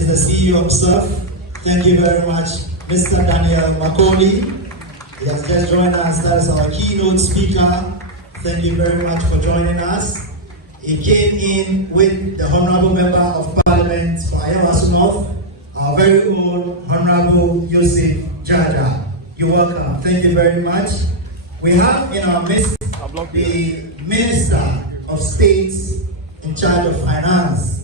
is the CEO of SURF. Thank you very much, Mr. Daniel Makoli. He has just joined us. That is our keynote speaker. Thank you very much for joining us. He came in with the Honorable Member of Parliament for Ayawasu North, our very own Honorable Yusuf Jaja. You're welcome. Thank you very much. We have in our midst the Minister of State in charge of Finance.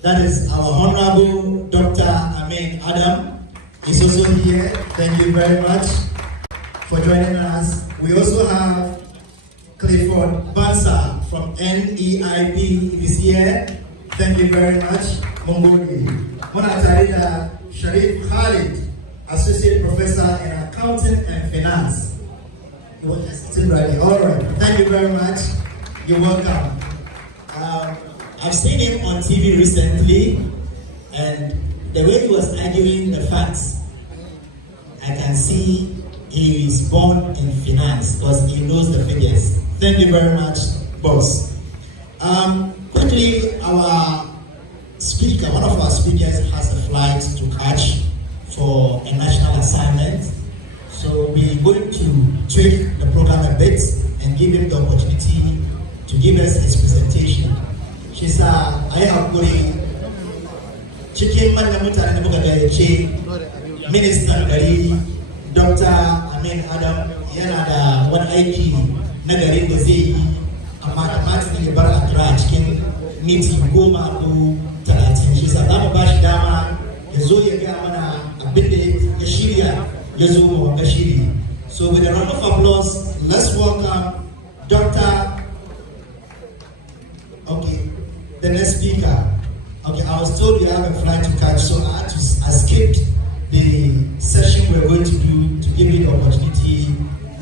That is our Honorable Dr. Amin Adam. He's also here. Thank you very much for joining us. We also have Clifford Bansa from NEIB. He's here. Thank you very much. Mongoli. Monatarida Sharif Khalid, Associate Professor in Accounting and Finance. All right. Thank you very much. You're welcome. I've seen him on TV recently, and the way he was arguing the facts, I can see he is born in finance because he knows the figures. Thank you very much, boss. Quickly, our speaker, one of our speakers has a flight to catch for a national assignment. So we're going to tweak the program a bit and give him the opportunity to give us his presentation. She's Chicken Minister Gari, Dr. Amin Adam, Yana, one IP, Nagari Gazi, a mathematics in the Barakra, chicken meeting, Goma, Talatin. She's a Lamabash Dama, Yazoya Gamana, a bit Yashiria, Yazumo, Bashiri. So, with a round of applause, let's welcome Dr. Okay, the next speaker. Okay, I was told we have a flight to catch, so I skipped the session we're going to do to give you the opportunity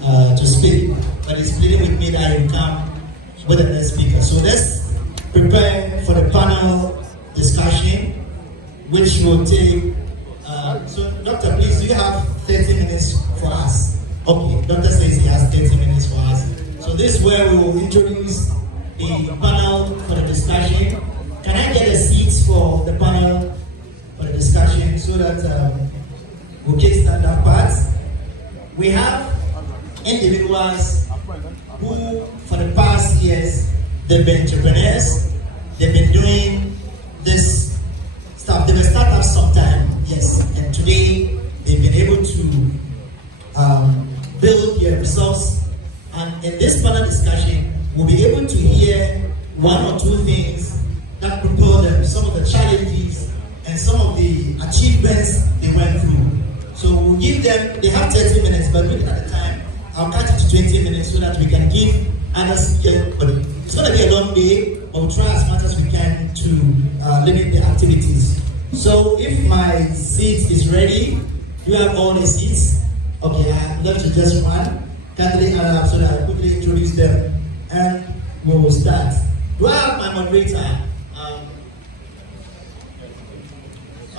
to speak. But he's pleading with me that you come with the next speaker. So let's prepare for the panel discussion, which will take. So, Doctor, please, do you have 30 minutes for us? Okay, Doctor says he has 30 minutes for us. So this is where we will introduce the panel for the discussion. Can I get the seats for the panel for the discussion so that we'll kickstart that part? We have individuals who, for the past years, they've been entrepreneurs. They've been doing this stuff. They were startups sometime, yes, and today they've been able to build their results. And in this panel discussion, we'll be able to hear one or two things that propel them, some of the challenges and some of the achievements they went through. So we'll give them, they have 30 minutes, but looking at the time, I'll cut it to 20 minutes so that we can give others, but it's going to be a long day, but we'll try as much as we can to limit the activities. So if my seat is ready, do you have all the seats? Okay, I'd love to just one. Kathleen Arab, so that I quickly introduce them and we will start. Do I have my moderator?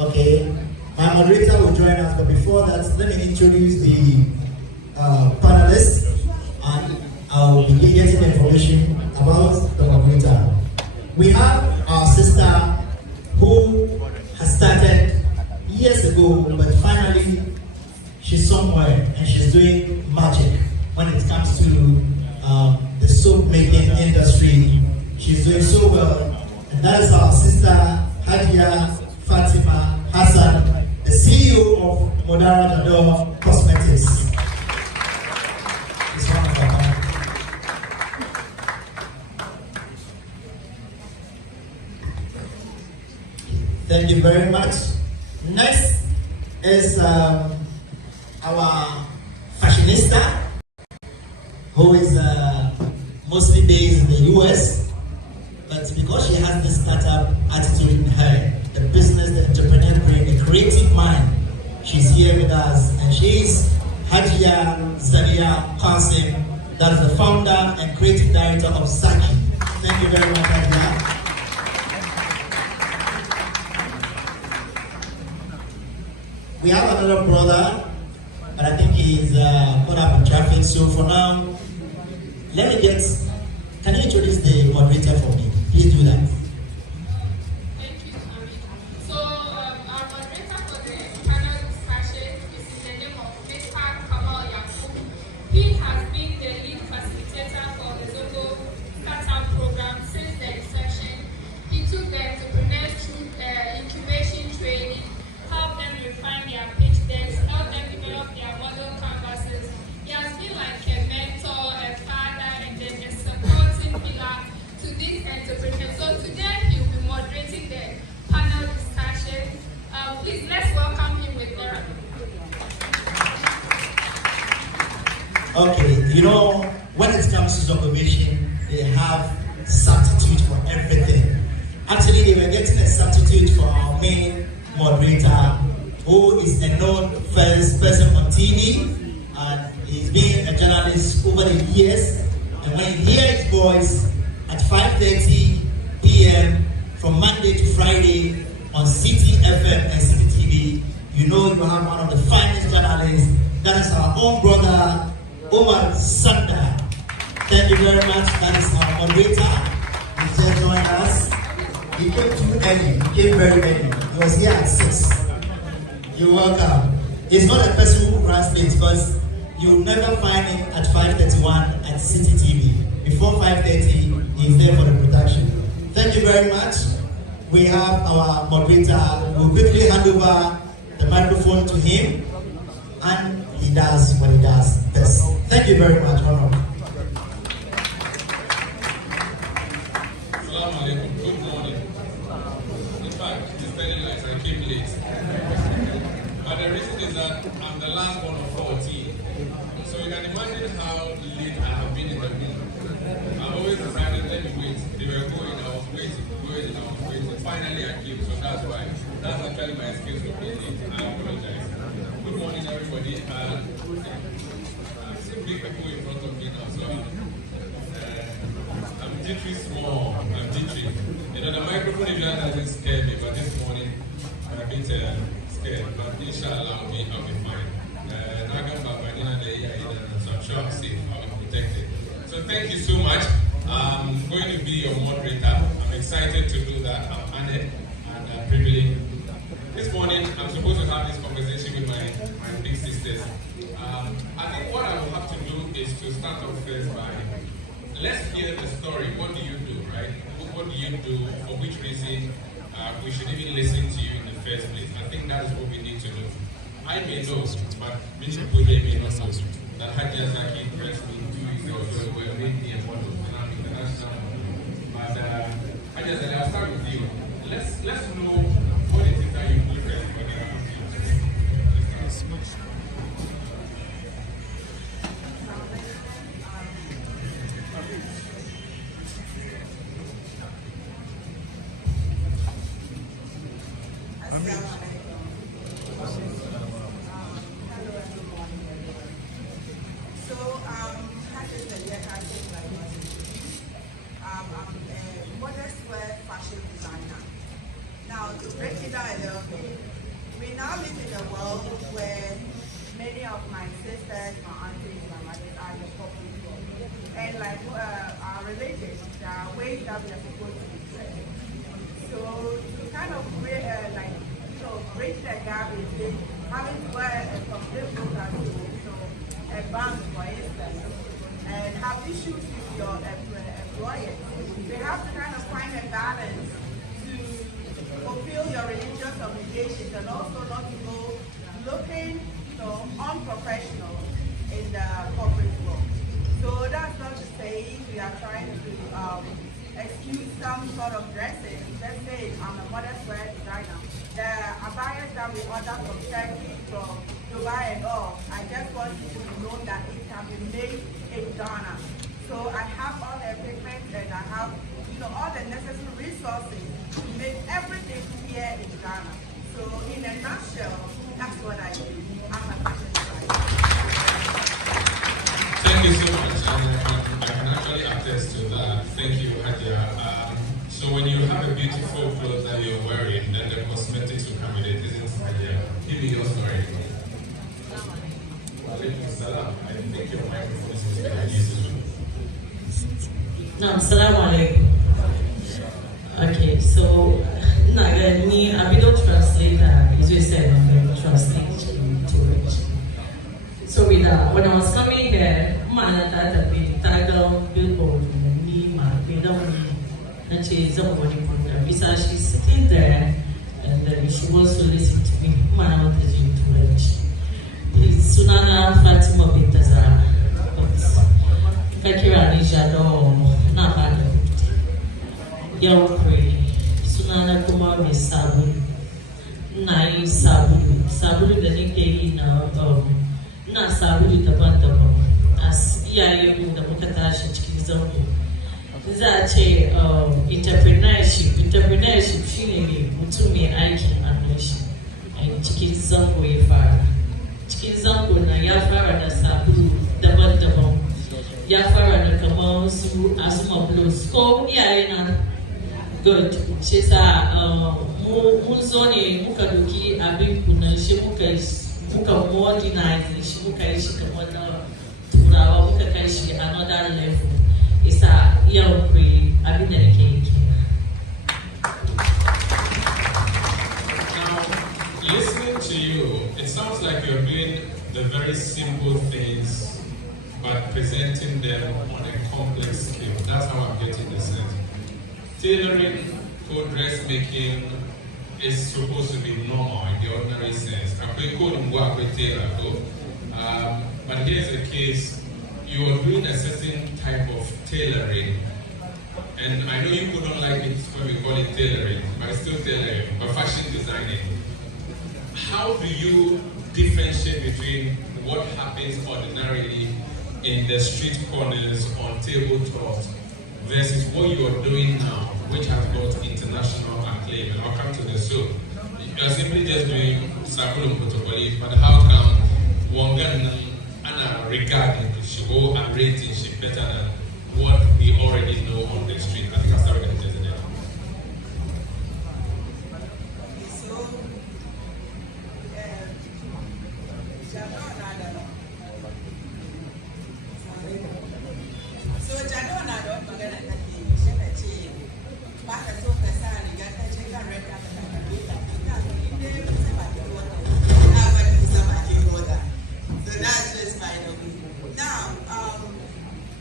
Okay, my moderator will join us, but before that, let me introduce the panelists and I'll be getting information about the moderator. We have our sister who has started years ago, but finally she's somewhere and she's doing magic when it comes to the soap making industry. She's doing so well, and that is our sister Hadia Fatima Hassan, the CEO of Modara Dador Cosmetics. It's one of our Thank you very much. Next is our fashionista, who is mostly based in the US, but because she has this startup attitude in her, the business, the entrepreneur brain, the creative mind, she's here with us, and she's Hajia Zaria Qasim, that's the founder and creative director of Zaki. Thank you very much, Hajia. We have another brother, but I think he's caught up in traffic, so for now, let me can you introduce the moderator for me? Please do that. Thank you, Amina. So, Okay, you know, when it comes to ZongoVation, they have substitute for everything. Actually, they were getting a substitute for our main moderator, who is a known first person on TV, and he's been a journalist over the years. And when you hear his voice at 5:30 p.m. from Monday to Friday on City FM and City TV, you know you have one of the finest journalists. That is our own brother, Omar Sanda. Thank you very much. That is our moderator. He just joined us. He came too early. He came very early. He was here at 6. You're welcome. He's not a person who runs late, because you'll never find him at 5:31 at City TV. Before 5:30, he's there for the production. Thank you very much. We have our moderator. We'll quickly hand over the microphone to him, and he does what he does best. Thank you very much, Ronald. Assalamu alaikum. Good morning. In fact, it's very nice. I came late. But the reason is that I'm the last one of 14. So you can imagine how late I have been in the room. I always decided, let me wait. They were going, I was waiting. Finally I came, so that's why. That's actually my excuse for being late. I apologize. Good morning, everybody. I see big people in front of me now, so I'm jittery small. I'm jittery. You know, the microphone even doesn't scare me, but this morning I'm a bit scared. But inshallah, I'll be fine. So I'm sure I'm safe. I'll be protected. So thank you so much. I'm going to be your moderator. I'm excited to do that. I'm honored and privileged. This morning, I'm supposed to have this conversation with my big sisters. I think what I will have to do is to start off first by, let's hear the story. What do you do, right? What do you do? For which reason we should even listen to you in the first place? I think that is what we need to do. I may know, but many people here may not know that Hajjah Zaki impressed me 2 weeks ago, were made me a model. But Hajjah Zaki, I'll start with you. Let's know what it is that you do first. Okay, so me, I will translate as you said, I'm going to translate to it. So when I was coming here, man, I had been titled billboard me, my and she's she's sitting there and she wants to listen to me. Man, I want to listen to it. It's Sunana Fatima Bintazara. Fakira Nijado, Nabana. Yawpre, Sunana Kumar Sabu, Nai Sabu, Sabu the Nikki na Sabu the Bantam, iyayenmu da muka tashi cikin zango. Za a ce entrepreneurship shine mai mutum mai aikin hannun shi cikin zango ya fara. Cikin zango na ya fara da sabulu daban-daban, ya fara da kamar su asuma blues ko iyaye na good shi sa mun zo ne muka doki abin kunan shi muka modernize shi muka yi shi kamar na turawa muka kai shi another level. Isa yau kuri abin da nake yi. Now, listening to you, it sounds like you're doing the very simple things, but presenting them on a complex scale. That's how I'm getting the sense. Tailoring for dressmaking is supposed to be normal in the ordinary sense. But here's the case. You are doing a certain type of tailoring, and I know you couldn't like it when we call it tailoring, but it's still tailoring, but fashion designing. How do you differentiate between what happens ordinarily in the street corners on tabletops versus what you are doing now, which has got international acclaim? And I'll come to this soon. You're simply just doing Sakulum protocol, but how come one gun and regarding she go and rating she better than what we already know on the street? I think I started with the internet.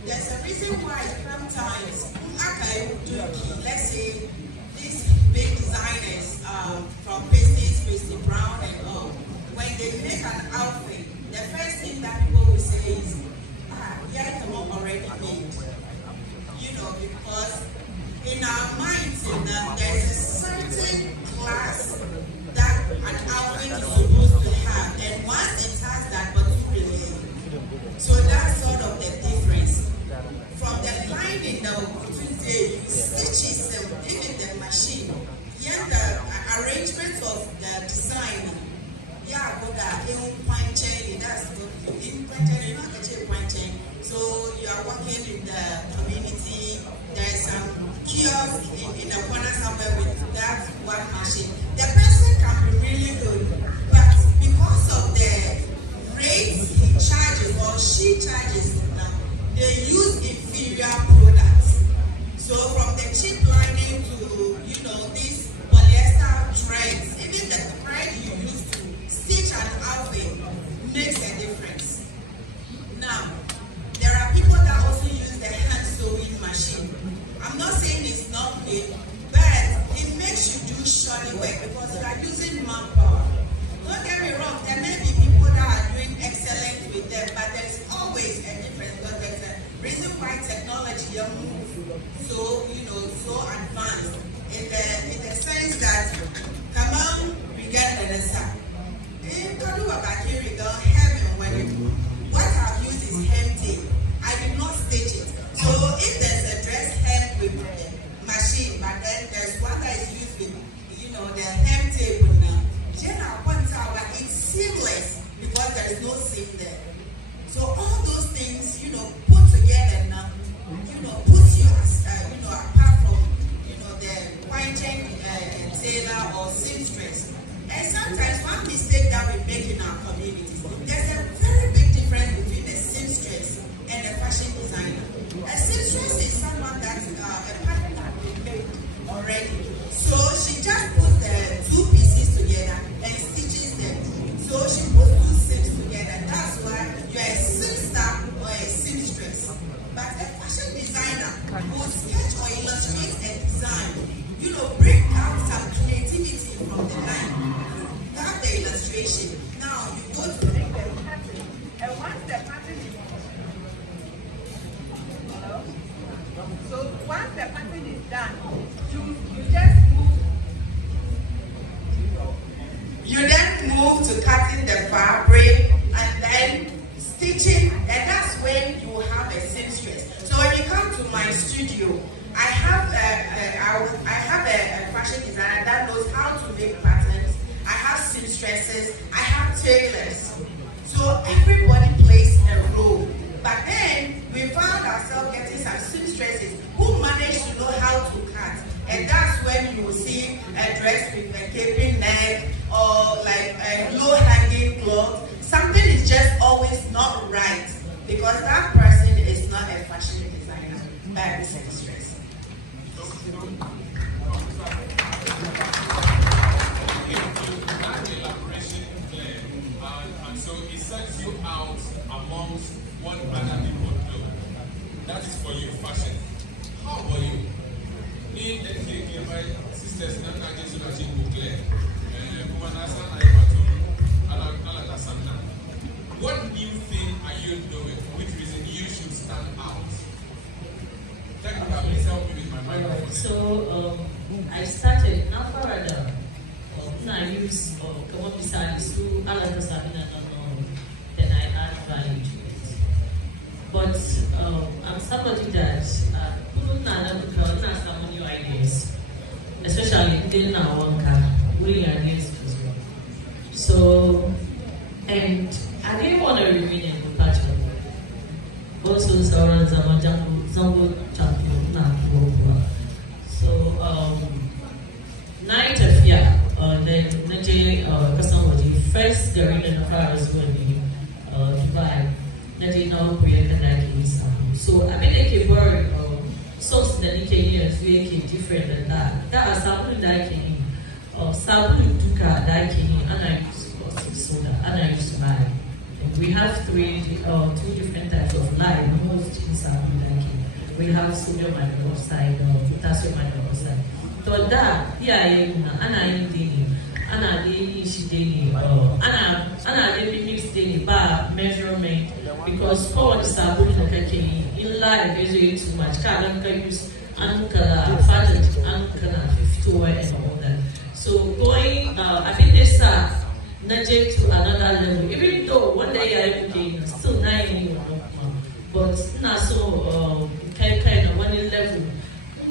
There's a reason why sometimes, let's say, these big designers from Christy Brown and all, when they make an outfit, the first thing that people will say is, yeah, it's already made. You know, because in our minds, there's a certain class that an outfit is supposed to have, and once it has that, but too really. So that's sort of the difference. From the lining that we put in there, you stitches them, even the machine, yeah, the arrangement of the design. Yeah, but in point chain, that's good. In point chain, you're not a point chain. So you are working in the community. There's some kiosk in the corner somewhere with that one machine. The person can be really good, but because of the rates he charges or she charges, they use inferior products. So from the cheap lining to, these polyester threads, even the thread you use to stitch an outfit makes a difference. Now, there are people that also use the hand sewing machine. I'm not saying it's not good, but it makes you do shoddy work because you are using manpower. Don't get me wrong, there may be people that are doing excellent with them, but there's always a difference because there's a reason why technology moves so advanced in the sense that come on, we get the lesson. In Kaduwa Bakiri, heaven when what I've used is hem tape. I did not stitch it. So if there's a dress hem with a machine, but then there's one that is used with the hem tape now. It's seamless because there is no seam there. So all those things, put together now, puts you apart from, the pointing tailor or seamstress. And sometimes one mistake that we make in our communities, there's a very big difference between a seamstress and a fashion designer. A seamstress is someone that a pattern has been made already. So she just puts the two pieces together and stitches them. So she puts two seams together. That's why you're a seamster or a seamstress. But a fashion designer will sketch or illustrate a design, bring out some creativity from the line. Have the illustration. Now you go to the pattern, and once the pattern is so once the pattern is done, you just move. You then move to cutting the fabric and then stitching, and that's when you have a seamstress. So when you come to my studio, I have a fashion designer that knows how to make patterns. I have seamstresses, I have tailors. So everybody plays a role. But then we found ourselves getting some seamstresses who managed to know how to cut. And that's when you will see a dress with a caping neck or like a low-hanging cloth. Something is just always not right because that person is not a fashion designer, but a seamstress. And so it sets you out amongst what other people do. That is for you, fashion. How about you? In the case, my sisters, not just so that you clear. What new thing are you doing? For which reason you should stand out? Please help me with my microphone. So I started now for I use come beside to then I add value to it. But I'm somebody that some new ideas, especially in our really ideas as well. So, and I didn't want to remain in the culture. Also, Zongo champion now. So, night of then customer was the first garage in the far as well in Dubai. Now create so I mean they can worry socks that they can use really different than that. That are sample that can sample duka that can and I use soda and I used to buy. We have two different types of lye. Most in sample that can. We have sodium hydroxide or potassium hydroxide. So that yeah ana daily she daily ana daily mix daily by measurement because forward sample in life is too much can use ankara fat ankara 50 and all that. So going I think this nudge to another level even though one day I became still 9 but not so kind of one level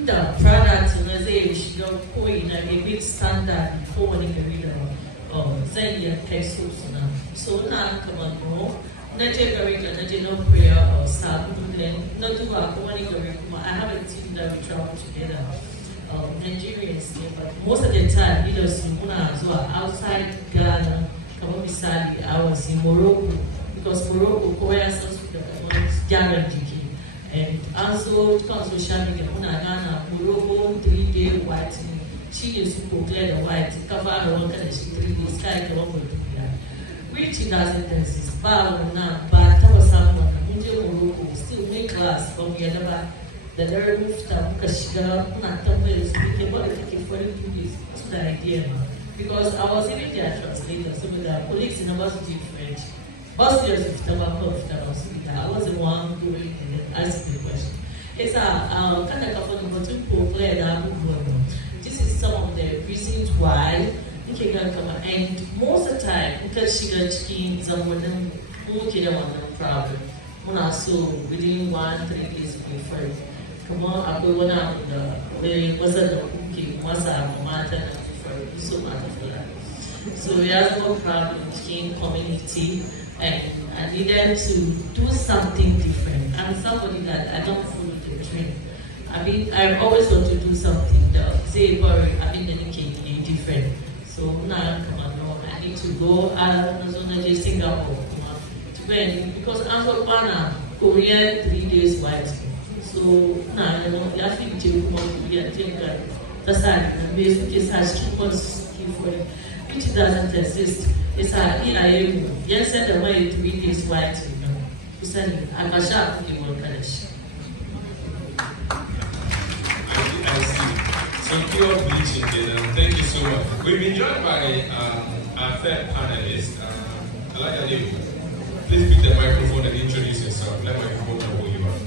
the product she don't go in a big standard before when you read Zania pesos now. So now come on no no prayer or start and not do I have a team that we travel together. Nigerians but most of the time leaders in Muna as well outside Ghana, Kamamisali, I was in Morocco because Morocco coerces guaranteed. And also, social media, Ghana, Morocco, 3-day white. She is to clear the white, cover her own kind of 3 days, sky, which doesn't exist. But that was someone, Morocco, still make class from the other. The very move down because she got not speaking about it for 2 days. That's the idea. Because I was even their translator, so with the colleagues in university French. I was the one who asked the question. It's kind of this is some of the reasons why and most of the time because she got chicken someone who problem. So within 1-3 days before come on I go one out the wasn't the cooking was a matter for so much for that. So we have no problem in community. And I needed to do something different. I'm somebody that I don't follow the trend. I mean, I always want to do something that say, anything different. So now, come on, I need to go to Singapore to go because I'm from Korean 3 days white. So now, you have to take that's which doesn't exist. It's yes, the way to read this white. I'm a sharp college. I see. Some pure bleaching there. Thank you so much. We've been joined by our third panelist, Alagade. Please pick the microphone and introduce yourself. Let my phone know who you are.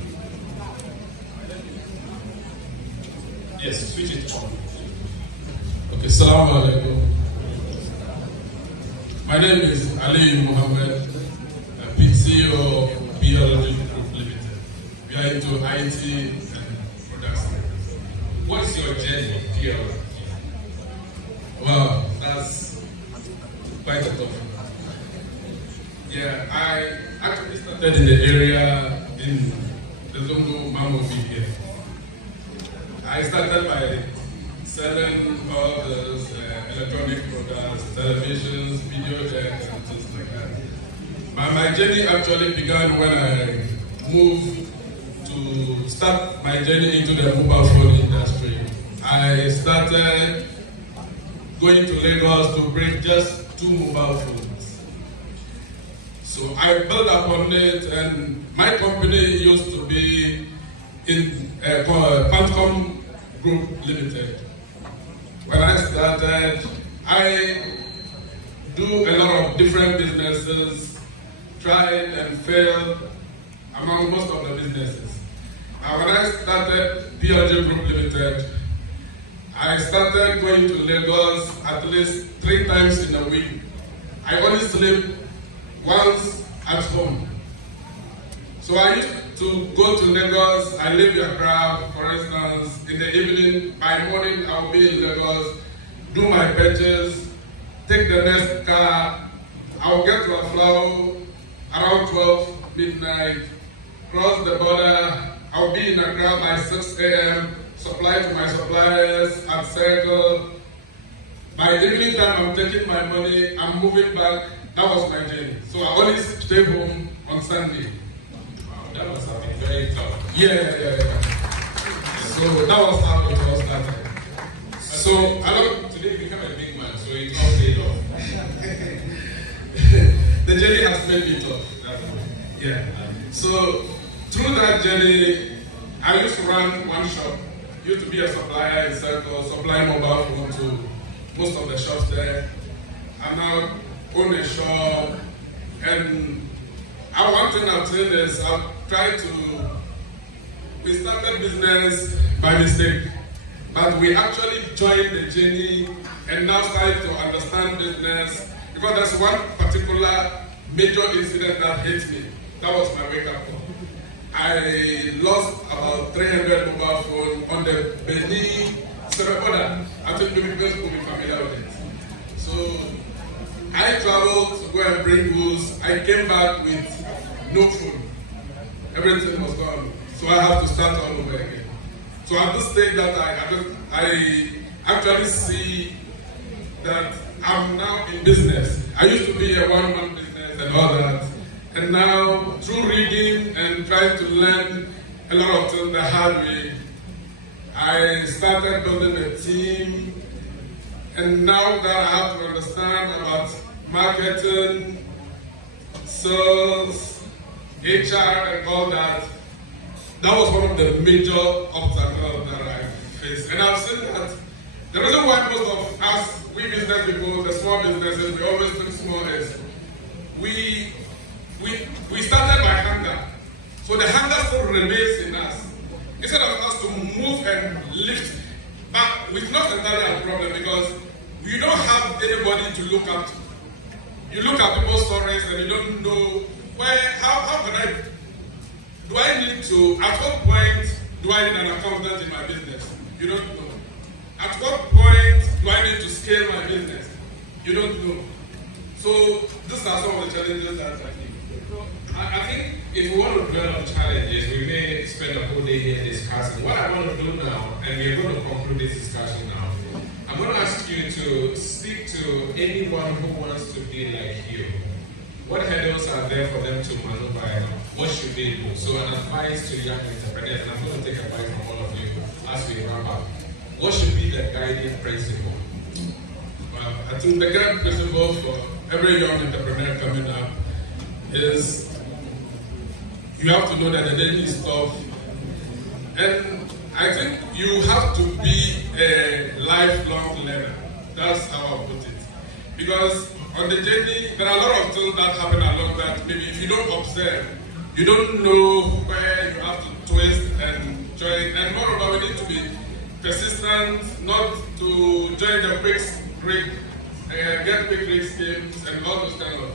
Yes, switch it on. Okay, Assalamu alaikum. My name is Ali Muhammad, CEO of Biology enter into IT and products. What's your journey, Pierre? Wow, that's quite a tough one. Yeah, I actually started in the area in the Zongo area. I started by selling all those electronic products, televisions, video decks, and things like that. My journey actually began when I moved to start my journey into the mobile phone industry. I started going to Lagos to bring just 2 mobile phones. So I built upon it, and my company used to be in Pantcom Group Limited. When I started, I do a lot of different businesses, tried and failed among most of the businesses. And when I started PLG Group Limited, I started going to Lagos at least 3 times in a week. I only sleep once at home. So I used to go to Lagos. I live in Accra, for instance. In the evening, by morning, I'll be in Lagos, do my purchase, take the next car. I'll get to Aflao around 12 midnight, cross the border. I'll be in Accra by 6 a.m., supply to my suppliers at Circle. By evening time, I'm taking my money, I'm moving back. That was my journey. So I only stay home on Sunday. Wow, that must have been very tough. Yeah. So that was how it all started. So today you become a big man, so it all paid off. The journey has made me tough. Yeah. So through that journey, I used to run one shop. Used to be a supplier in Circle, supplying mobile phone to most of the shops there. I now own a shop, and one thing I've seen is we started business by mistake, but we actually joined the journey and now started to understand business, because there's one particular major incident that hit me. That was my wake-up call. I lost about 300 mobile phones on the Benin border. I think the people will be familiar with it. So I traveled to go and bring goods. I came back with no phone. Everything was gone. So I have to start all over again. So at this stage that I actually see that I'm now in business. I used to be a one-man business and all that. And now, through reading and trying to learn a lot of things the hard way, I started building a team. And now that I have to understand about marketing, sales, HR, and all that, that was one of the major obstacles that I faced. And I've seen that the reason why most of us, we business people, the small businesses, we always think small is we started by hunger. So the hunger still remains in us. Instead of us to move and lift, but it's not entirely a problem, because you don't have anybody to look up to. You look at people's stories and you don't know how can do I need to, at what point do I need an accountant in my business? You don't know. At what point do I need to scale my business? You don't know. So these are some of the challenges that I think. I think if we want to dwell on challenges, we may spend a whole day here discussing. What I want to do now, and we're going to conclude this discussion now, I'm going to ask you to speak to anyone who wants to be like you. What hurdles are there for them to maneuver, and what should they do? So an advice to young entrepreneurs, and I'm going to take advice from all of you as we wrap up. What should be the guiding principle? Well, I think the guiding principle for every young entrepreneur coming up is you have to know that the journey is tough. And I think you have to be a lifelong learner. That's how I put it. Because on the journey, there are a lot of things that happen along that maybe if you don't observe, you don't know where you have to twist and join. And moreover, we need to be persistent, not to join the get quick rate schemes and all those kind of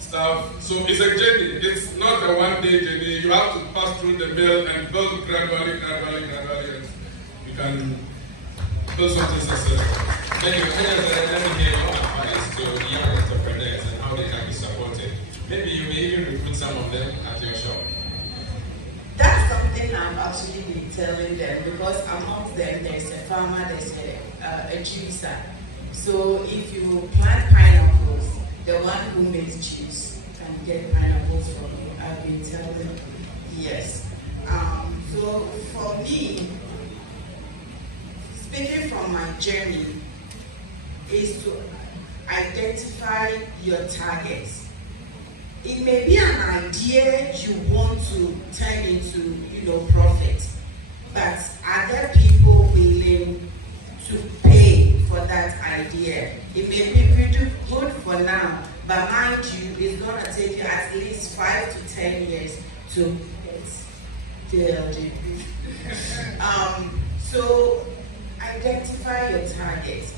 stuff. So it's a journey. It's not a one-day journey. You have to pass through the mill and build gradually, and you can build something successful. Let me hear your advice to young entrepreneurs and how they can be supported. Maybe you may even recruit some of them at your shop. That's something I'm actually been telling them, because amongst them there's a farmer, there's a juicer. So if you plant pineapples, the one who makes juice can get pineapples from you. I've been telling them yes. So for me, speaking from my journey, is to identify your targets. It may be an idea you want to turn into, profit, but are there people willing to pay for that idea? It may be pretty good for now, but mind you, it's going to take you at least 5 to 10 years to get So identify your targets.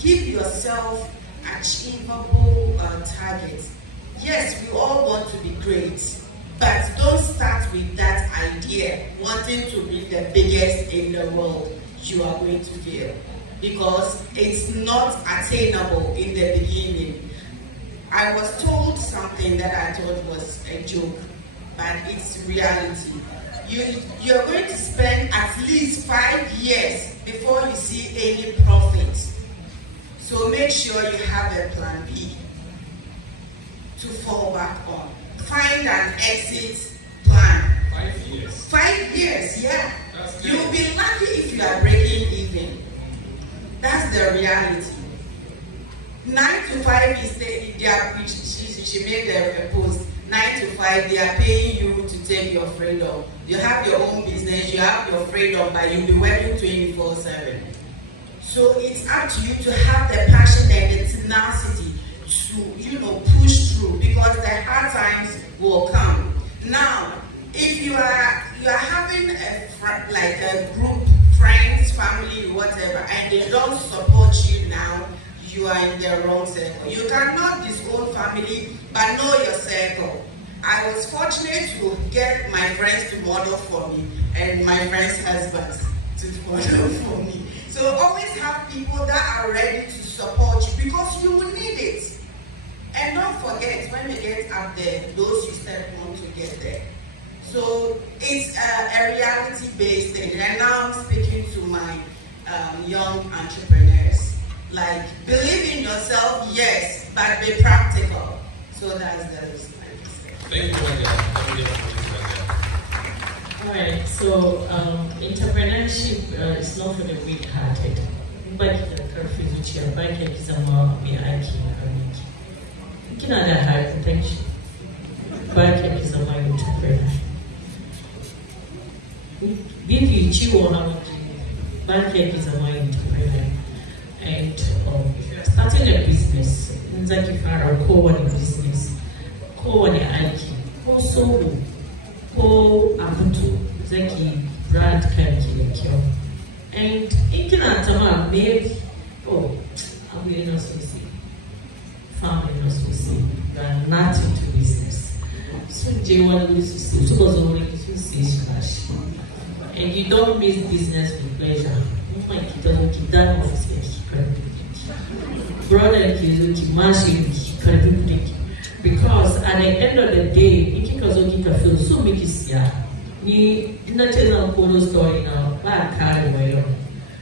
Give yourself achievable targets. Yes, we all want to be great, but don't start with that idea wanting to be the biggest in the world. You are going to fail because it's not attainable in the beginning. I was told something that I thought was a joke, but it's reality. You're going to spend at least 5 years before you see any profit. So make sure you have a plan B to fall back on. Find an exit plan. 5 years. 5 years, yeah. That's You'll good. be lucky if you are breaking even. That's the reality. 9 to 5 is she made a post. 9 to 5, they are paying you to take your freedom. You have your own business, you have your freedom, but you'll be working 24/7. So it's up to you to have the passion and the tenacity to push through, because the hard times will come. Now, if you are having a group, friends, family, whatever, and they don't support you now, you are in the wrong circle. You cannot disown family, but know your circle. I was fortunate to get my friends to model for me and my friends' husbands to model for me. So always have people that are ready to support you, because you will need it. And don't forget, when you get up there, those you step on to get there. So it's a reality-based thing. And now I'm speaking to my young entrepreneurs. Like, believe in yourself, yes, but be practical. So that's the Thank you, Alright, so entrepreneurship is not for the weak-hearted. Back the curfews which are back at Zama, be hiking, you cannot have high potential. Back at Zama entrepreneur. If you chew or how much, back at Zama entrepreneur. And if you are starting a business, it's like if you are a core business, core IT, also ko abutu zaki brand kan kill. And in Kinatama, maybe I'm really not so see. Family not so see. But not into business. So J1 is to see. So was only to see slash. And you don't miss business with pleasure. Like it doesn't keep that office brother keep mashing credibility. Because at the end of the day, it can feel so make it ni natural photo story now back carry away.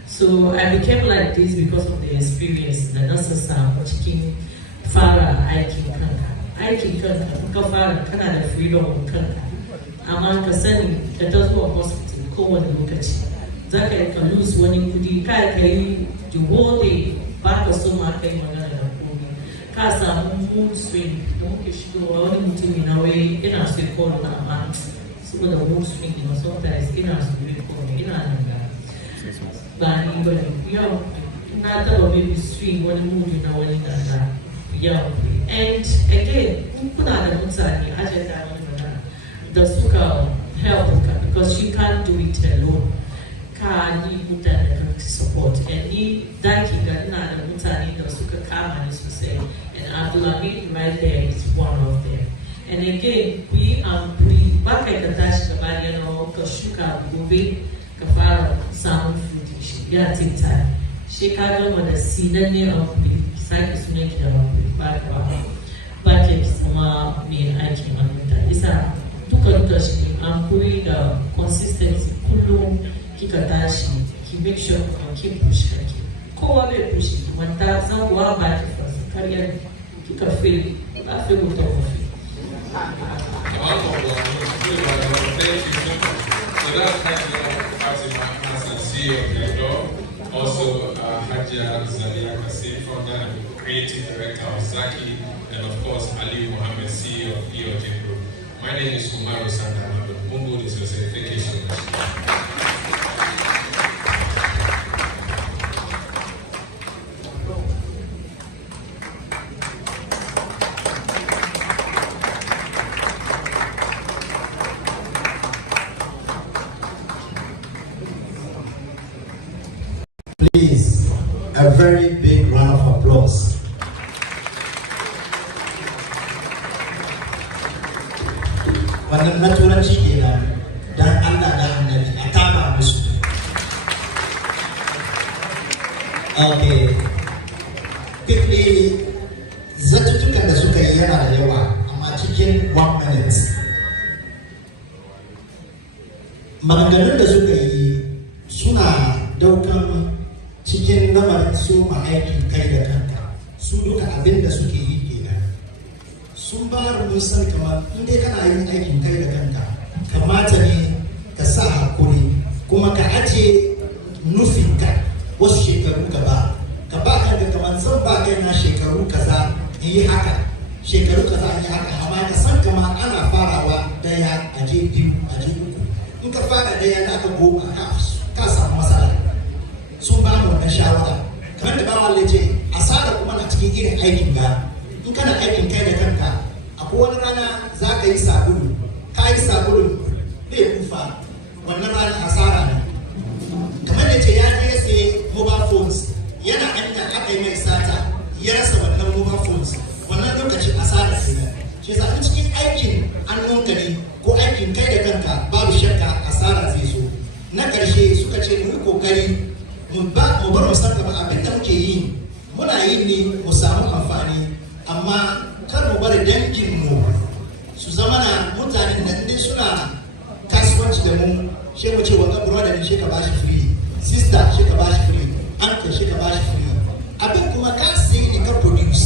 So I became like this because of the experience. The nurses are chicken fara I can Kafara Canada freedom Canada. Among sending the Tosmo hospital, common look at Zaka can lose when you could carry the whole day back or so much. Casa mood swing, the Mukishu running to in a way in our state called man. So with the mood swing, sometimes in our spirit called in our but you know, not a baby swing when the mood you know when that. Yeah, and again, the suka help because you can't do it alone. Kani mutane da support and ni daki ga ina da mutane da suka kama ni sosai and Abdulhamid right there is one of them. And again, we ba kai ka tashi gaba da yana ka shuka gobe ka fara samun fruit shi ya take time. Shi ka gama da sinanne ampli sake sunan ki da ampli ba ke kuma mai aikin hannunta. Isa duka shi an koyi da consistency kullum kika tashi ki make sure ka keep push kanki. Kowa bai push wanda zan kuwa ba ki fasa karyar kika fail ba fail ko ta kofi. So that's Hajia CEO of the door. Also Hajia Zalia Kasim, founder and creative director of Zaki, and of course Ali Mohammed, CEO of EOJ Group. My name is Umaru Sandamado. Mungu is your say. Thank you so much. Please, a very big round of applause. Wannan na turanci kenan dan Allah da Annabi a taba musu. Okay. Quickly, zattutukan da suka yi yana da yawa, amma cikin 1 minute. Maganganun da suka yi suna daukan cikin lamarin su ma aikin kai da kanka, su duka abin da suke yi kenan. Sun bayar mun san kamar in dai kana yin aikin kai da kanka, kamata ne ka sa hakuri kuma ka ajiye nufinka wasu shekaru gaba. Ka ba kanka kamar zan ba kai na shekaru kaza in yi haka, shekaru kaza in yi haka, amma ka san kamar ana farawa daya aje biyu aje uku. In ka fara daya na ka goma ka samu matsala. Sun ba mu wannan shawara kamar da bawa leje asara kuma na cikin irin aikin ga in kana aikin kai da kanka akwai wani rana za ka yi sabulu bai kufa wannan rana asara ne kamar da ce ya je sai mobile phones yana hanya aka yi mai sata ya rasa wannan mobile phones wannan lokacin asara ne shi yasa in cikin aikin annonka ne ko aikin kai da kanka babu shakka asara zai zo na karshe suka ce mu yi kokari mu bar mu san gaba abin da muke yi muna yin ne mu samu amfani amma kar mu bari dangin mu su zama na mutanen da inda suna kasuwanci da mu shi mu ce wanga brother ne shi ka bashi free sister shi ka bashi free uncle shi ka bashi free abin kuma ka sai ne ka produce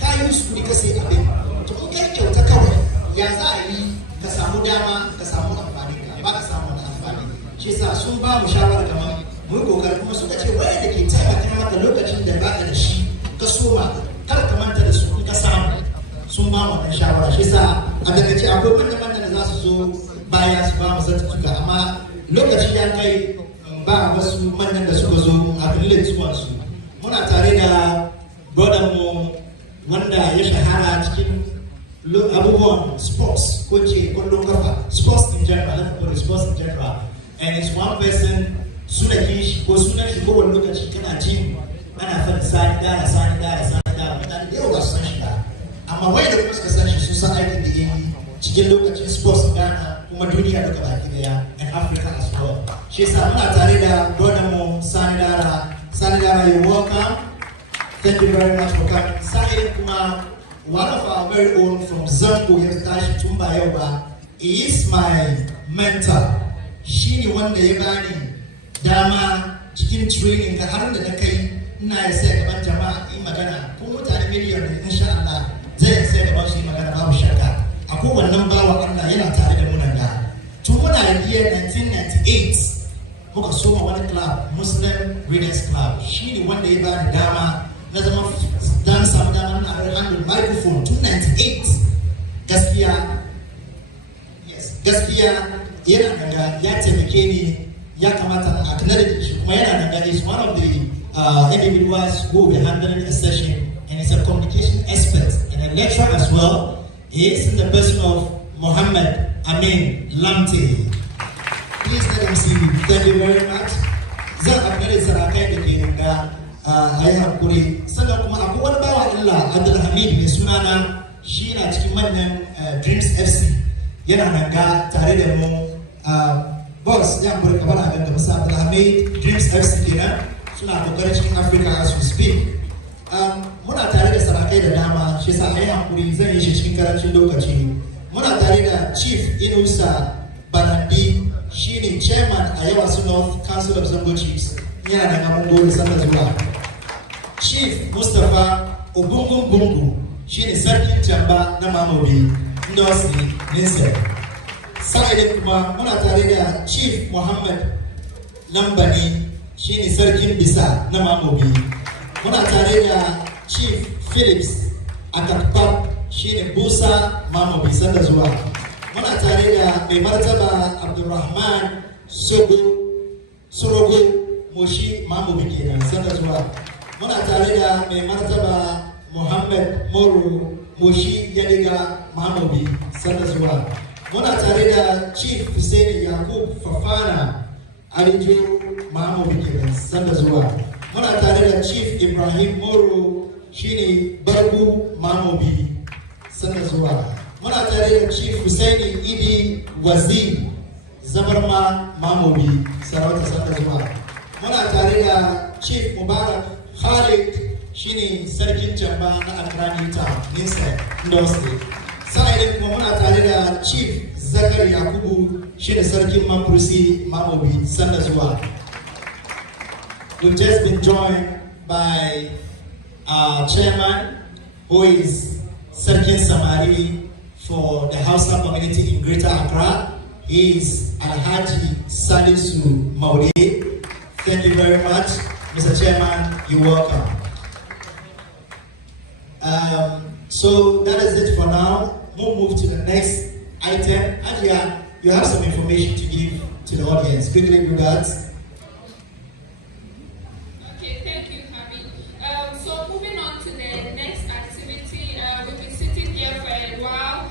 ka yi su ne ka sai abin to in kai kyauta kawai ya za a yi ka samu dama ka samu amfani ba ka samu amfani shi yasa sun ba mu shawara kamar mun kokari kuma suka ce waya da ke taimaka maka lokacin da baka da shi ka soma kar ka manta da su in ka samu sun ba mu shawara shi yasa a daga ce akwai wanda da za su zo baya su ba mu zartuka amma lokaci ya kai ba wasu manyan da suka zo a dalilin zuwan su muna tare da brother mu wanda ya shahara cikin abubuwan sports ko ce kwallon kafa sports in general and it's one person sunan shi ko wani lokaci kana jin ana fara sani dara mutane da yawa ba su san shi ba amma wai da kuma suka san shi sun san aikin da yayi cikin lokacin sports Ghana kuma duniya duka baki daya and Africa as well shi yasa muna tare da brother mu Sani Dara you're welcome, thank you very much for coming. Sani kuma one of our very own from Zongo ya tashi tun ba yau ba, he is my mentor, shi ne wanda ya bani dama cikin training ga har da na kai ina ya sai gaban jama'a in magana ko mutane miliyan ne insha Allah zai sai gaban shi magana babu shakka akwai wannan bawa Allah yana tare da mu nan da tun muna year 1998 muka soma wani club Muslim Readers Club shine wanda ya bani dama na zama dan samu dama na handle microphone tun 98 gaskiya yana daga ya taimake ni ya kamata a acknowledge shi kuma yana daga is one of the individuals who will be handling a session and is a communication expert and a lecturer as well. He is in the person of Mohammed Amin Lamte. Please let him see you. Thank you very much. zan akwai sarakai da ke nan ga a yi hankuri. Sannan kuma akwai wani bawa Allah Abdulhamid mai sunana shi na cikin manyan Dreams FC yana nan ga tare da mu boss ya hankuri kamar a ganda musa Abdulhamid Dreams FC kenan suna kokarin cikin Africa as we speak. Muna tare da sarakai da dama shi yasa a yi hankuri zan yi shi cikin karancin lokaci. Muna tare da Chief Inusa Banandi shine chairman a Yawasu North Council of Zongo Chiefs. Yana da namun gori sanda zuwa. Chief Mustapha Ogungun Bungu shine sarkin Jamba na Mamobi Ndosi Ninse. Sa'idin kuma muna tare da Chief Muhammad Lambani shine sarkin Bisa na Mamobi. Muna tare da Chief Phillips Akakpap shine Busa Mamobi sanda zuwa. Muna tare da mai martaba Abdulrahman Sorogo Moshi Mamobi kenan sanda zuwa. Muna tare da mai martaba Muhammad Moro Moshi Yadiga Mamobi sanda zuwa. Muna tare da Chief Hussein Yakub Fafana Alijo Mamobi kenan sanda zuwa. Muna tare da Chief Ibrahim Moro shine Bargu Mamobi sanda zuwa. Muna tare da Chief Hussein Idi Waziri Zabarma Mamobi sarauta sanda zuwa. Muna tare da Chief Mubarak Khalid shine sarkin Jamba na Akrani Town Ninsa Ndosi. Sa'idin kuma muna tare da Chief Zakari Yakubu shine sarkin Mampusi Mamobi sanda zuwa. We've just been joined by our chairman who is Sarkin Samari for the Hausa community in Greater Accra. He is Alhaji Salisu Maude. Thank you very much, Mr. Chairman. You're welcome. So that is it for now. We'll move to the next item. Ajia, you have some information to give to the audience. Quickly do that. Okay, thank you, Habi. So moving on to the next activity, we've been sitting here for a while,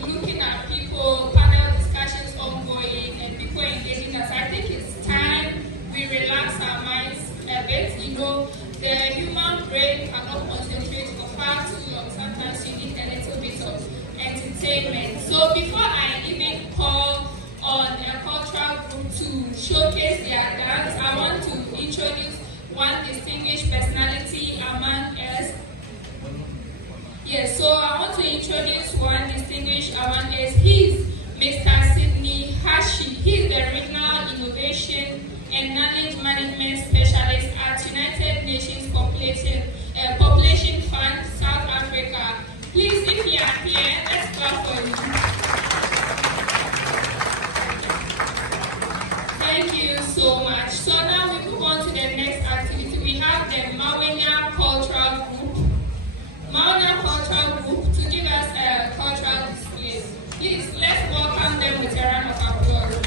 looking at people, panel discussions ongoing, and people engaging us. I think it's time we relax our minds a bit. You know, the human brain cannot concentrate for far too long. Sometimes you need a little bit of entertainment. So before I even call on a cultural group to showcase their dance, I want to introduce one distinguished personality among us. Yes, so I want to introduce one distinguished among us. He's Mr. Sidney Hashi. He's the Regional Innovation and Knowledge Management Specialist at United Nations Population Fund, South Africa. Please, if you are here, let's clap for you. Thank you so much. So now we move on to the next activity. We have the Mawenya Cultural Group. Mawenya Cultural Group to give us a cultural display. Please, let's welcome them with a round of applause.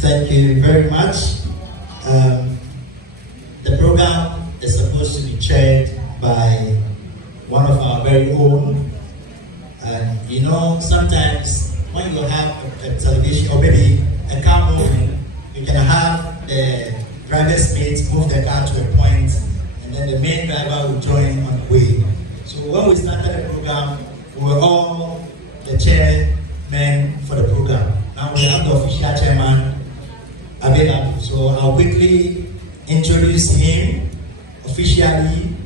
Thank you very much. The program is supposed to be chaired by one of our very own. And you know, sometimes when you have a television or maybe a car moving, you can have the driver's mate move the car to a point, and then the main driver will join on the way. So when we started the program, we were all the chairmen for the program. Now we have the official chairman available. So I'll quickly introduce him officially,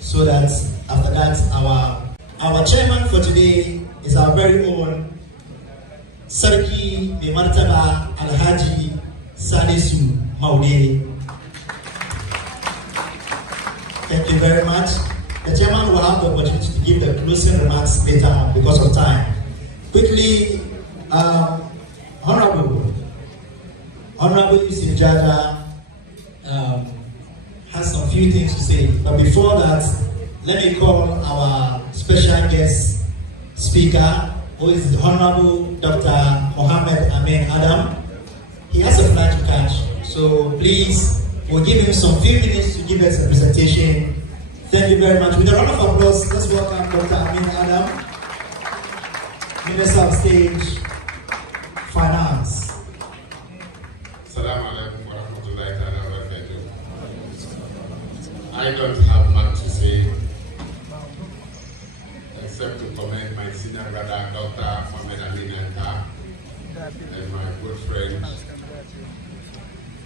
so that after that our chairman for today is our very own Sarki Memartaba Alhaji Salisu Maude. Thank you very much. The chairman will have the opportunity to give the closing remarks later on because of time. Quickly, Honorable Yusuf Jaja has some few things to say. But before that, let me call our special guest speaker, who is the Honorable Dr. Mohammed Amin Adam. He has a flight to catch, so please, we'll give him some few minutes to give us a presentation. Thank you very much. With a round of applause, let's welcome Dr. Amin Adam, Minister of State, Finance. Assalamu alaikum wa rahmatullahi wa barakatuh. I don't have much to say except to commend my senior brother, Dr. Mohammed Amin Adam, and my good friend,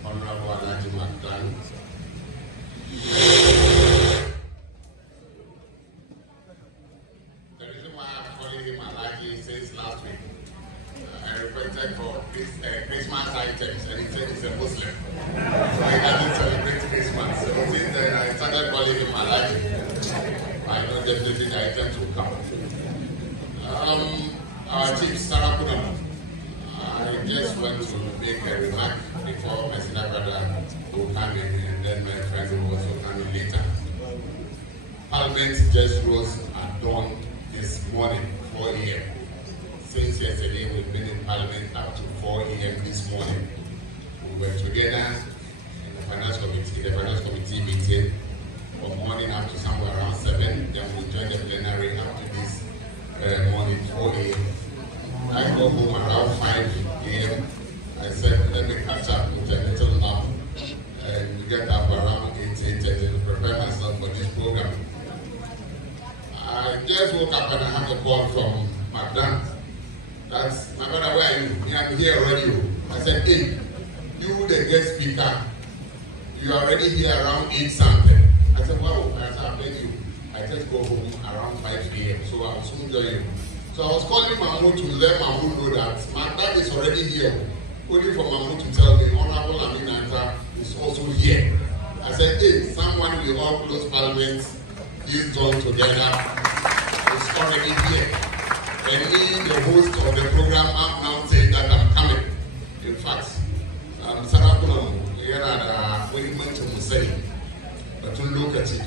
Honorable Alhaji Makdan. The reason why I'm calling him Alhaji since last week, I requested for Christmas items, and he said he's a Muslim, so he doesn't celebrate Christmas. So since then, I started calling him Alhaji. I know definitely the items will come. Our chief, Sarah Kunam, I just want to make a remark before my senior brother will come in, and then my friend will also come in later. Parliament just rose at dawn this morning, 4 a.m. Since yesterday, we've been in Parliament up to 4 a.m. this morning. We were together in the Finance Committee meeting from morning up to somewhere around 7. Then we joined the plenary up to this morning, 4 a.m. I go home around 5 a.m. I said, let me catch up with a little nap. And we get up around 8:30 to prepare myself for this program. I just woke up and I have a call from Madam. That's, my brother, where are you? I'm here already. I said, hey, you the guest speaker, you are already here around 8 something. I said, wow, I said, I beg you. I just go home around 5 a.m. so I will soon join you. So I was calling Mahmoud to let Mahmoud know that my dad is already here. Only for Mahmoud to tell me, Honorable Amin Anta is also here. I said, hey, someone will all close Parliament, this done together, is already here. And me, the host of the program, I'm now saying that I'm coming. In fact, Sarah Kunam, here at Wellington to Musei, but to look at it,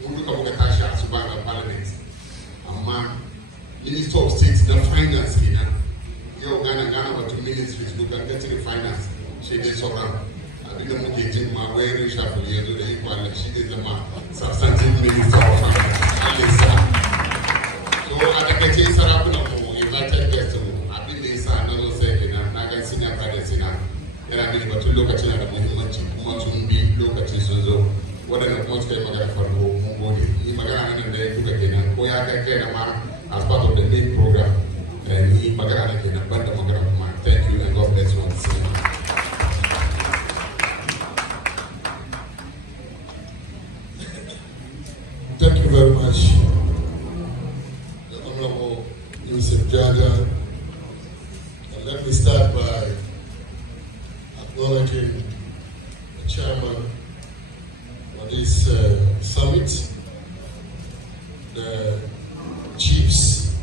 we look at Tasha Subanga Parliament. Minister of State, the finance, you're Ghana, but to ministries, look at getting the finance. She did so around. I didn't get in my way, reshuffle here to the equal, she did the substantive minister of finance. So I think it's Sarah Kunam, invited guests to Abinisa, another second, and Naga senior brothers in and I mean, but to look at you and the movement, you want to be look at you, so what an approach came again for Mongoli. Imagine and then look again, and Koyaka as part of the main program. And he Magana again, and Banda Magana. Thank you, and God bless you all. Thank you very much, the Honorable Yusuf Jaja. And let me start by acknowledging the chairman of this summit, the chiefs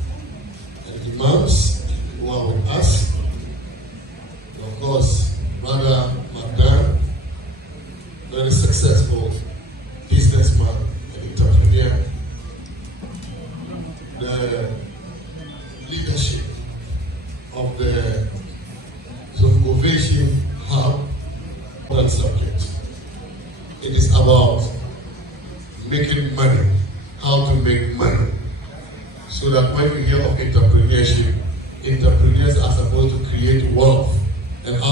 and imams who are with us, and of course, Brother Magdan, very successful businessman and entrepreneur, the leadership of the ZongoVation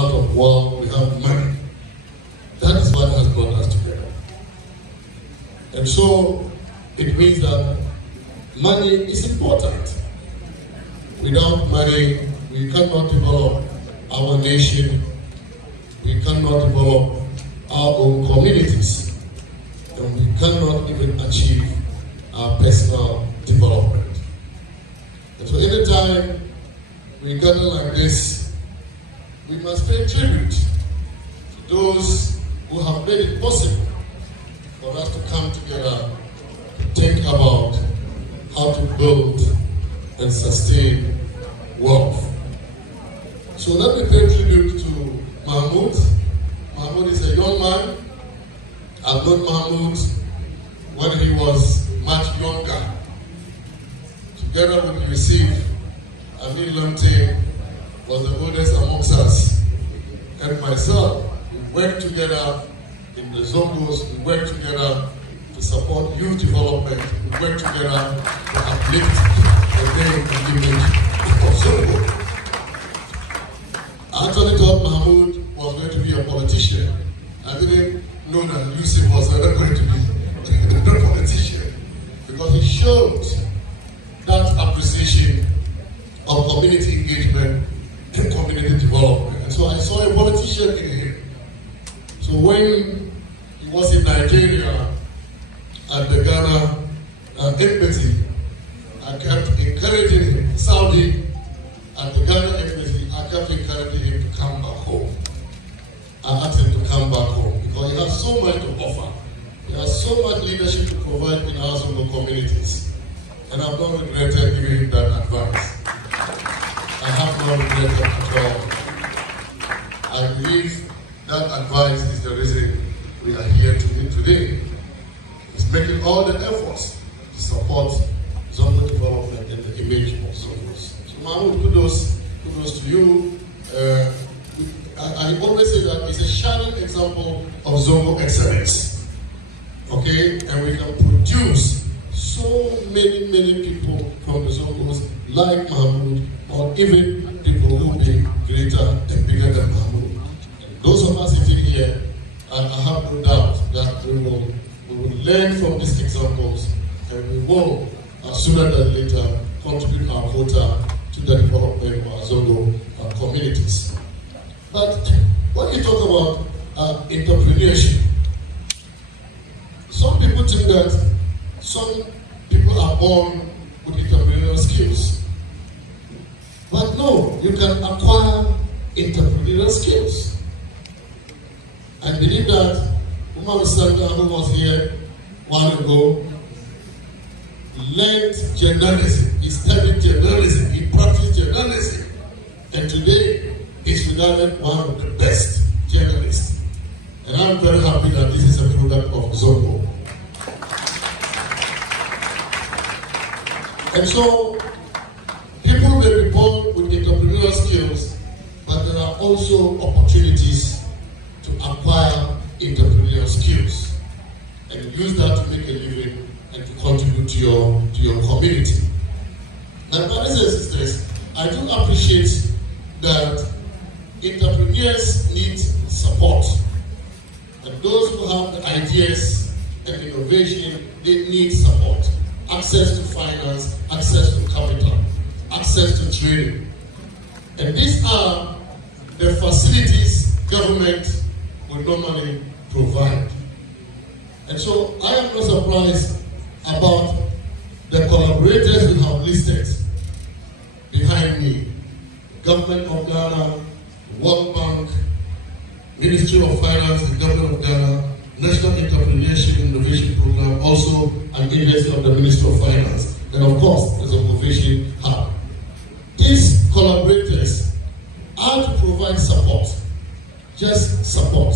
out of war, we have money. That is what has brought us together. And so it means that money is important. Without money, we cannot develop our nation, we cannot develop our own communities, and we cannot even achieve our personal development. And so anytime we gather like this, we must pay tribute to those who have made it possible for us to come together to think about how to build and sustain wealth. So let me pay tribute to Mahmoud. Mahmoud is a young man. I've known Mahmoud when he was much younger. Together with Yusuf, Amin Lamte was the oldest amongst us. And myself, we worked together in the Zongos, we worked together to support youth development, we worked together to uplift the name and image of Zongo. I actually thought Mahmoud was going to be a politician. I didn't know that Yusuf was not going to be a politician, because he showed that appreciation of community engagement and community development. And so I saw a politician in him. So when he was in Nigeria at the Ghana embassy, I kept encouraging him. Saudi at the Ghana embassy, I kept encouraging him to come back home. I asked him to come back home because he has so much to offer. He has so much leadership to provide in our Zongo communities. And I've not regretted giving him that advice. I have not regretted at all. I believe that advice is the reason we are here today. He's making all the efforts to support Zongo development and the image of Zongos. So Mahmoud, kudos to you. I always say that it's a shining example of Zongo excellence. Okay? And we can produce so many people from the Zongos like Mahmoud, or even people who will be greater and bigger than Mahmoud. And those of us sitting here, I have no doubt that we will learn from these examples, and we will, sooner than later, contribute our quota to the development of our Zongo communities. But when you talk about entrepreneurship, some people think that some people are born with entrepreneurial skills. But no, you can acquire entrepreneurial skills. I believe that Umar Santa, who was here one ago, learned journalism. He studied journalism. He practiced journalism. And today, he's regarded one of the best journalists. And I'm very happy that this is a product of Zongo. And so, people may be born with entrepreneurial skills, but there are also opportunities to acquire entrepreneurial skills and use that to make a living and to contribute to your community. Now, brothers and sisters, I do appreciate that entrepreneurs need support. And those who have the ideas and innovation, they need support. Access to finance, access to capital, access to training. And these are the facilities government will normally provide. And so I am not surprised about the collaborators we have listed behind me. Government of Ghana, World Bank, Ministry of Finance, the Government of Ghana, National Entrepreneurship Innovation Program, also an agency of the Ministry of Finance, and of course, the ZongoVation Hub. These collaborators are to provide support, just support,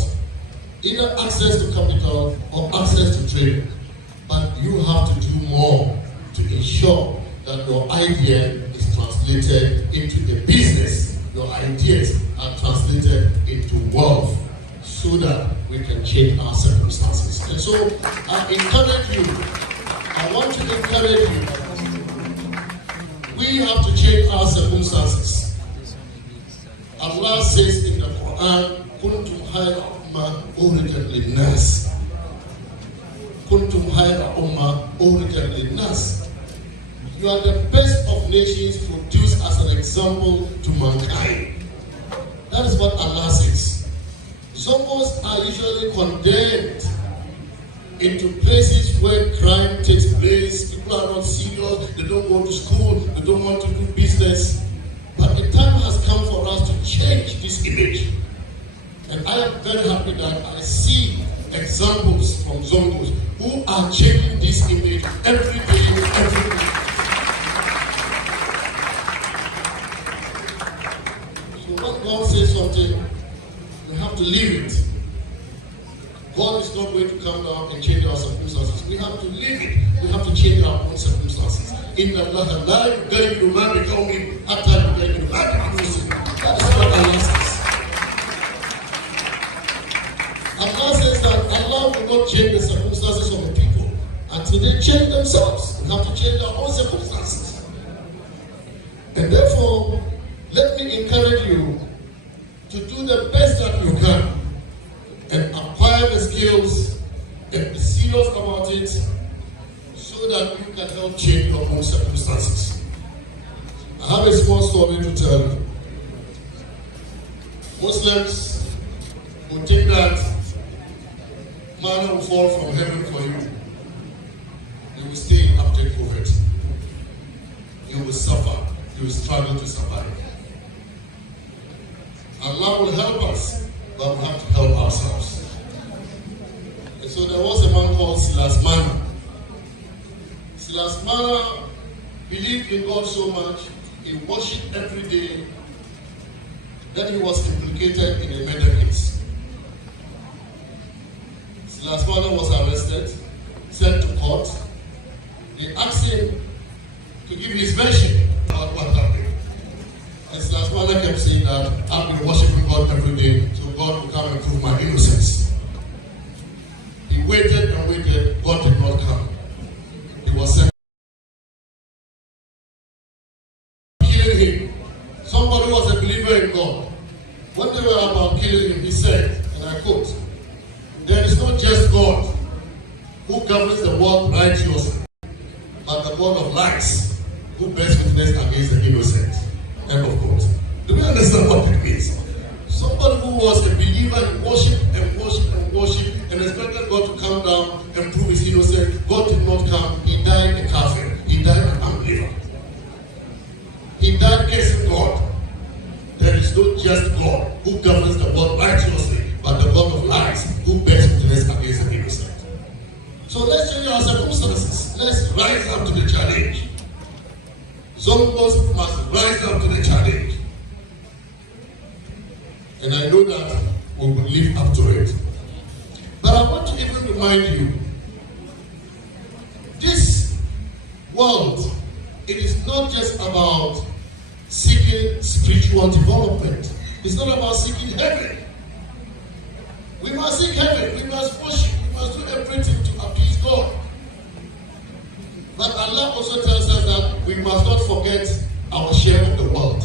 either access to capital or access to training. But you have to do more to ensure that your idea is translated into a business. Your ideas are translated into wealth, so that we can change our circumstances. And so I encourage you, I want to encourage you, we have to change our circumstances. Allah says in the Quran, Quran, kuntum khayra umma ukhrijat lin-nas. Kuntum khayra umma ukhrijat lin-nas. You are the best of nations produced as an example to mankind. That is what Allah says. Zongos are usually condemned into places where crime takes place. People are not serious, they don't go to school, they don't want to do business. But the time has come for us to change this image. And I am very happy that I see examples from Zongos who are changing this image every day, every day. So when God says something, we have to leave it. God is not going to come down and change our circumstances. We have to live it. We have to change our own circumstances. In Allah, that is what Allah says. Allah says that Allah will not change the circumstances of the people until they change themselves. We have to change our own circumstances. And therefore, let me encourage you to do the best that you can and acquire the skills and be serious about it so that you can help change your own circumstances. I have a small story to tell you. Muslims will take that manna will fall from heaven for you. You will stay in abject poverty. You will suffer. You will struggle to survive. Allah will help us, but we have to help ourselves. And so there was a man called Silas Mana. Silas Mana believed in God so much, he worshipped every day, that he was implicated in a murder case. Silas Mana was arrested, sent to court. They asked him to give his version about what happened. And Silas Mana kept saying that I've been worshiping God every day, so God will come and prove my innocence. He waited and waited, God did not come. He was sent. Killing him. Somebody was a believer in God. When they were about killing him, he said, and I quote, "There is not just God who governs the world righteously, but the God of lights who bears witness against the innocent." End of quote. Do we understand what it means? Somebody who was a believer in worship and worship and worship and expected God to come down and prove his innocence. God did not come. He died a kafir. He died an unbeliever. He died against God. There is no just God who governs the world righteously, but the God of lies who bears witness against the innocent. So let's change our circumstances. Let's rise up to the challenge. Some of us must rise up to the challenge. And I know that we will live up to it. But I want to even remind you, this world, it is not just about seeking spiritual development. It's not about seeking heaven. We must seek heaven. We must worship. We must do everything to appease God. But Allah also tells us that we must not forget our share of the world.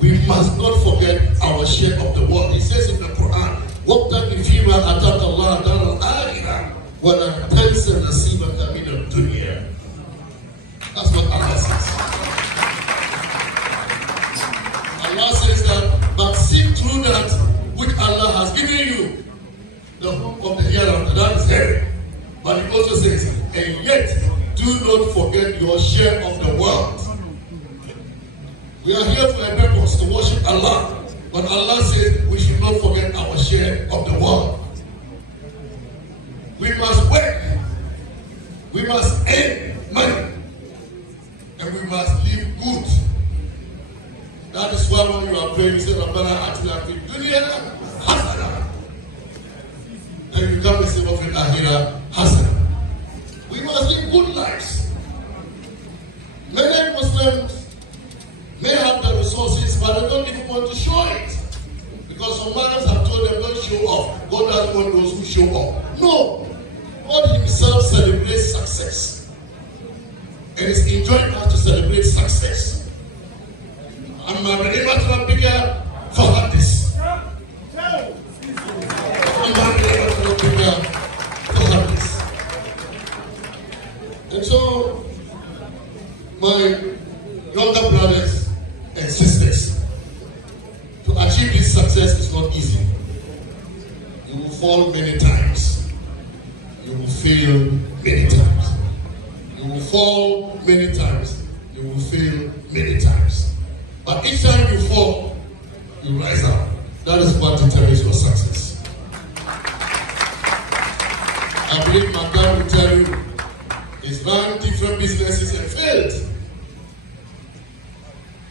We must not forget our share of the world. He says in the Quran, وَابْتَغِ فِيمَا أَتَاكَ اللَّهُ دَارَ الْآخِرَةَ وَلَا تَنْسَ نَصِيبَكَ مِنَ الدُّنْيَا. That's what Allah says. Allah says that, but seek through that which Allah has given you, the hope of the hereafter, that is heaven. But he also says, and yet do not forget your share of the world. We are here for a purpose, to worship Allah. But Allah says we should not forget our share of the world. We must work. We must earn money. And we must live good. That is why when you are praying, you say, Rabbana atina fid dunya hasana. And you come and say, wa fil akhirah hasana. We must live good lives. Many Muslims may have the resources, but they don't even want to show it. Because some mothers have told them, don't show off. God doesn't want those who show off. No. God himself celebrates success. And it's enjoying us to celebrate success. And my bigger for this. my younger brothers and sisters, to achieve this success is not easy. You will fall many times. You will fail many times. You will fall many times. You will fail many times. But each time you fall, you rise up. That is what determines your success. I believe my dad will tell you, he's run different businesses and failed.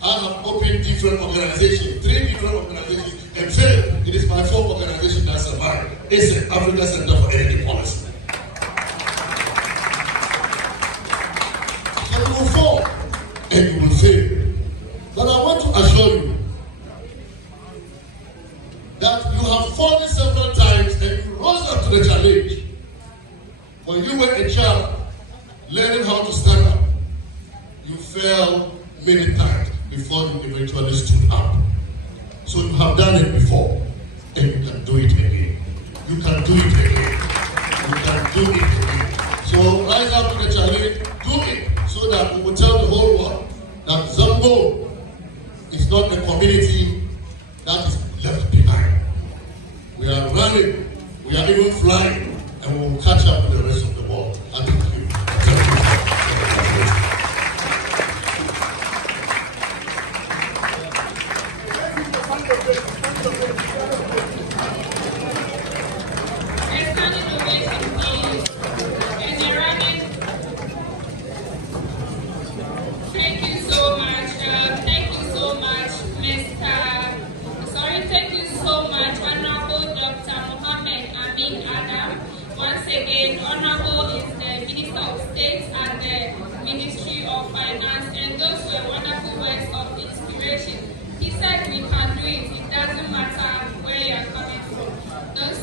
I have opened different organizations, 3 different organizations, and failed. It is my 4th organization that survived. It's the Africa Center for Energy Policy. So you will fall and you will fail. But I want to assure you that you have fallen several times and you rose up to the challenge. When you were a child, learning how to stand up, you fell many times before you eventually stood up. So you have done it before, and you can do it again. You can do it again. You can do it again. So rise up to the challenge, do it, so that we will tell the whole world that Zongo is not a community that is left behind. We are running, we are even flying, and we will catch up with the rest of the world. I thank you.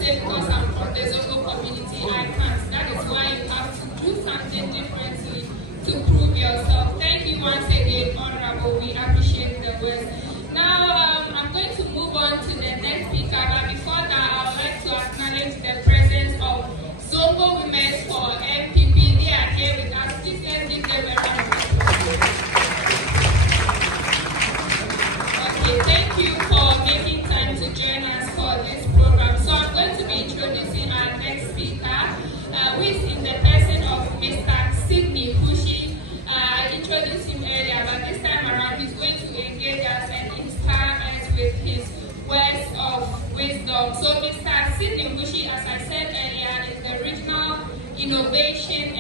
Because I'm from the Zongo community, I can't. That is why you have to do something differently to prove yourself. Thank you once again, Honorable. We appreciate the words. Now, I'm going to move on to the next speaker, but before that, I would like to acknowledge the presence of Zongo Women for MPP. They are here with us. Please let's give them a round of applause. Okay, thank you for making time to join us for this program. So I'm going to be introducing our next speaker, who is in the person of Mr. Sidney Hushi. I introduced him earlier, but this time around he's going to engage us and inspire us with his words of wisdom. So Mr. Sidney Hushi, as I said earlier, is the Regional Innovation